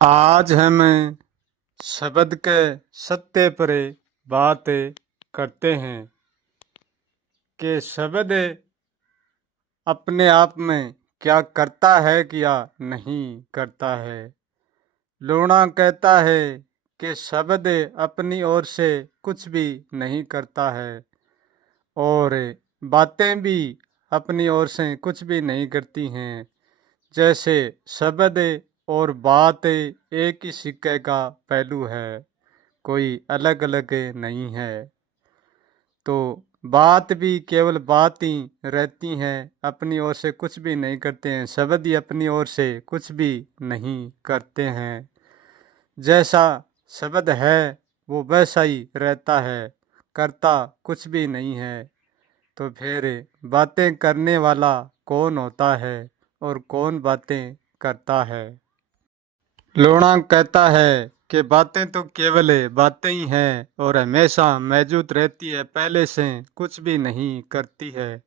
आज हम शब्द के सत्य पर बात करते हैं कि शब्द अपने आप में क्या करता है क्या नहीं करता है। लूणा कहता है कि शब्द अपनी ओर से कुछ भी नहीं करता है और बातें भी अपनी ओर से कुछ भी नहीं करती हैं। जैसे शब्द और बात एक ही सिक्के का पहलू है, कोई अलग अलग नहीं है। तो बात भी केवल बात ही रहती हैं, अपनी ओर से कुछ भी नहीं करते हैं। शब्द ही अपनी ओर से कुछ भी नहीं करते हैं। जैसा शब्द है वो वैसा ही रहता है, करता कुछ भी नहीं है। तो फिर बातें करने वाला कौन होता है और कौन बातें करता है। लोणा कहता है कि बातें तो केवल बातें ही हैं और हमेशा मौजूद रहती है, पहले से कुछ भी नहीं करती है।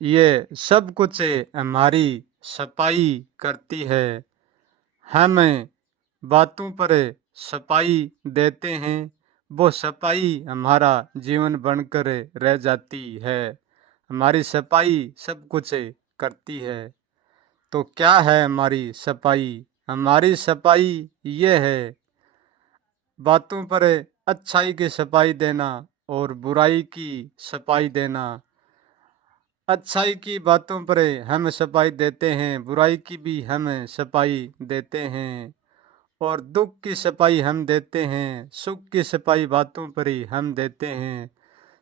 ये सब कुछ हमारी सफाई करती है। हम बातों पर सफाई देते हैं, वो सफाई हमारा जीवन बनकर रह जाती है। हमारी सफाई सब कुछ करती है। तो क्या है हमारी सफाई? हमारी सफाई ये है, बातों पर अच्छाई की सफाई देना और बुराई की सफाई देना। अच्छाई की बातों पर हम सफाई देते हैं, बुराई की भी हम सफाई देते हैं और दुख की सफाई हम देते हैं, सुख की सफाई बातों पर ही हम देते हैं।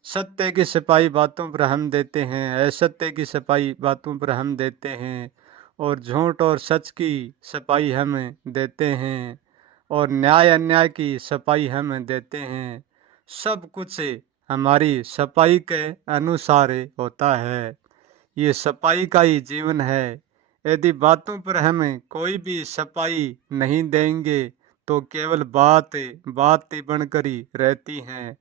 सत्य की सफाई बातों पर हम देते हैं, असत्य की सफाई बातों पर हम देते हैं और झूठ और सच की सफाई हम देते हैं और न्याय अन्याय की सफाई हम देते हैं। सब कुछ हमारी सफाई के अनुसार होता है। ये सफाई का ही जीवन है। यदि बातों पर हम कोई भी सफाई नहीं देंगे तो केवल बात बात ही बनकर ही रहती हैं,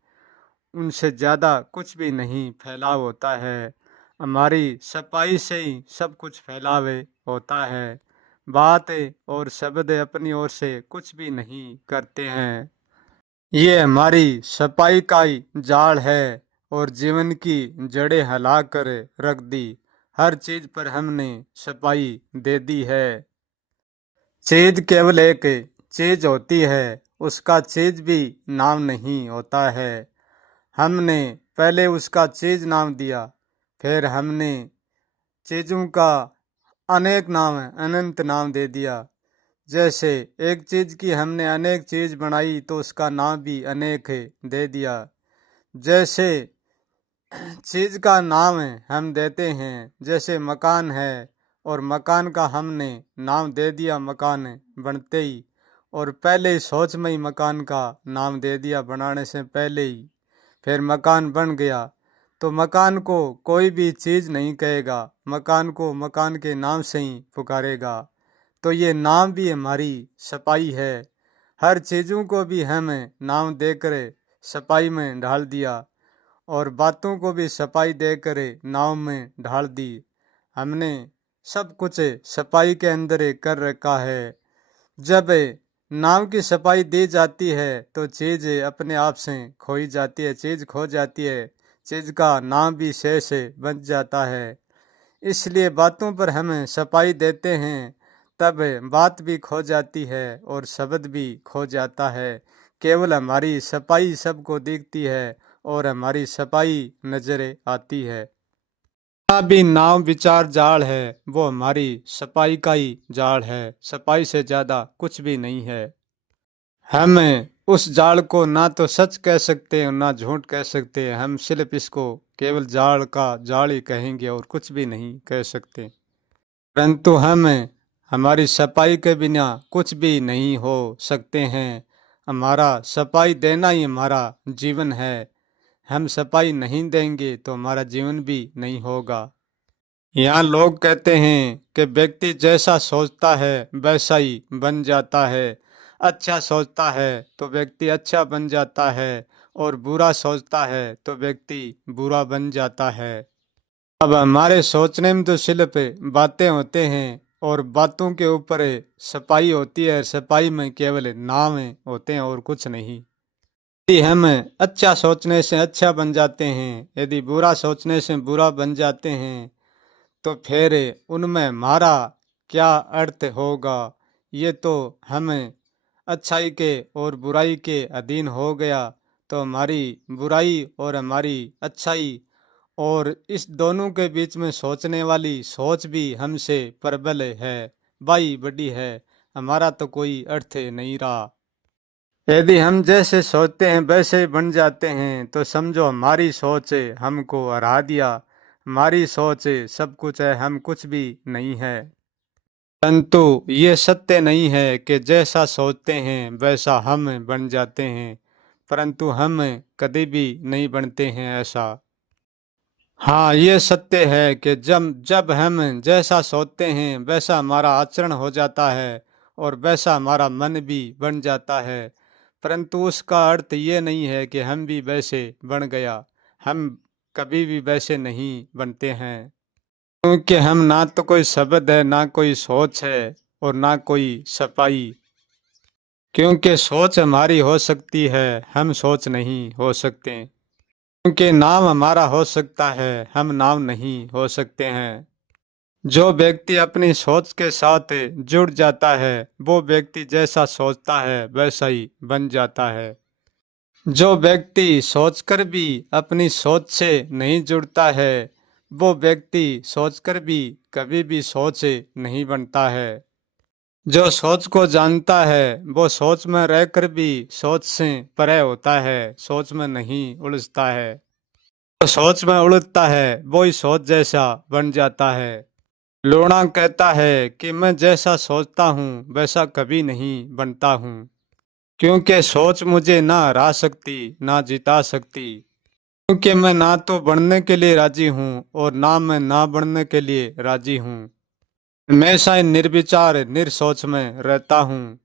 उनसे ज़्यादा कुछ भी नहीं फैलाव होता है। हमारी सफाई से ही सब कुछ फैलाव होता है। बात और शब्द अपनी ओर से कुछ भी नहीं करते हैं। ये हमारी सफाई का ही जाल है और जीवन की जड़ें हिला कर रख दी। हर चीज पर हमने सफाई दे दी है। चीज केवल एक चीज होती है, उसका चीज भी नाम नहीं होता है। हमने पहले उसका चीज नाम दिया, फिर हमने चीजों का अनेक नाम अनंत नाम दे दिया। जैसे एक चीज की हमने अनेक चीज बनाई तो उसका नाम भी अनेक दे दिया। जैसे चीज का नाम हम देते हैं, जैसे मकान है और मकान का हमने नाम दे दिया मकान बनते ही, और पहले ही सोच में ही मकान का नाम दे दिया बनाने से पहले ही, फिर मकान बन गया। तो मकान को कोई भी चीज नहीं कहेगा, मकान को मकान के नाम से ही पुकारेगा। तो ये नाम भी हमारी सफाई है। हर चीज़ों को भी हमें नाम देकर सफाई में ढाल दिया और बातों को भी सफाई देकर नाव में ढाल दी। हमने सब कुछ सफाई के अंदर कर रखा है। जब नाव की सफाई दी जाती है तो चीज़ अपने आप से खोई जाती है, चीज़ खो जाती है, चीज़ का नाम भी शेष बच जाता है। इसलिए बातों पर हम सफाई देते हैं, तब बात भी खो जाती है और शब्द भी खो जाता है। केवल हमारी सफाई सबको दिखती है और हमारी सफाई नजर आती है। भी नाव विचार जाल है, वो हमारी सफाई का ही जाल है। सफाई से ज्यादा कुछ भी नहीं है। हम उस जाल को ना तो सच कह सकते हैं ना झूठ कह सकते हैं। हम सिर्फ इसको केवल जाल का जाल ही कहेंगे और कुछ भी नहीं कह सकते। परंतु हम हमारी सफाई के बिना कुछ भी नहीं हो सकते हैं। हमारा सफाई देना ही हमारा जीवन है। हम सफाई नहीं देंगे तो हमारा जीवन भी नहीं होगा। यहाँ लोग कहते हैं कि व्यक्ति जैसा सोचता है वैसा ही बन जाता है। अच्छा सोचता है तो व्यक्ति अच्छा बन जाता है और बुरा सोचता है तो व्यक्ति बुरा बन जाता है। अब हमारे सोचने में तो सिर्फ बातें होते हैं और बातों के ऊपर सफाई होती है। सफाई में केवल नाम होते हैं और कुछ नहीं। यदि हम अच्छा सोचने से अच्छा बन जाते हैं, यदि बुरा सोचने से बुरा बन जाते हैं, तो फिर उनमें हमारा क्या अर्थ होगा। ये तो हमें अच्छाई के और बुराई के अधीन हो गया, तो हमारी बुराई और हमारी अच्छाई और इस दोनों के बीच में सोचने वाली सोच भी हमसे प्रबल है, बाई बड़ी है। हमारा तो कोई अर्थ नहीं रहा। यदि हम जैसे सोचते हैं वैसे ही बन जाते हैं, तो समझो हमारी सोच हमको हरा दिया। हमारी सोच सब कुछ है, हम कुछ भी नहीं है। परंतु ये सत्य नहीं है कि जैसा सोचते हैं वैसा हम बन जाते हैं, परंतु हम कभी भी नहीं बनते हैं ऐसा। हाँ, ये सत्य है कि जब जब हम जैसा सोचते हैं वैसा हमारा आचरण हो जाता है और वैसा हमारा मन भी बन जाता है, परंतु उसका अर्थ ये नहीं है कि हम भी वैसे बन गया। हम कभी भी वैसे नहीं बनते हैं, क्योंकि हम ना तो कोई शब्द है, ना कोई सोच है और ना कोई सफाई। क्योंकि सोच हमारी हो सकती है, हम सोच नहीं हो सकते। क्योंकि नाम हमारा हो सकता है, हम नाम नहीं हो सकते हैं। जो व्यक्ति अपनी सोच के साथ जुड़ जाता है, वो व्यक्ति जैसा सोचता है वैसा ही बन जाता है। जो व्यक्ति सोचकर भी अपनी सोच से नहीं जुड़ता है, वो व्यक्ति सोचकर भी कभी भी सोच नहीं बनता है। जो सोच को जानता है वो सोच में रहकर भी सोच से परे होता है, सोच में नहीं उलझता है। जो सोच में उलझता है वो ही सोच जैसा बन जाता है। लोणा कहता है कि मैं जैसा सोचता हूँ वैसा कभी नहीं बनता हूँ, क्योंकि सोच मुझे ना हरा सकती ना जिता सकती। क्योंकि मैं ना तो बनने के लिए राजी हूँ और ना मैं ना बनने के लिए राजी हूँ। हमेशा निर्विचार निरसोच में रहता हूँ।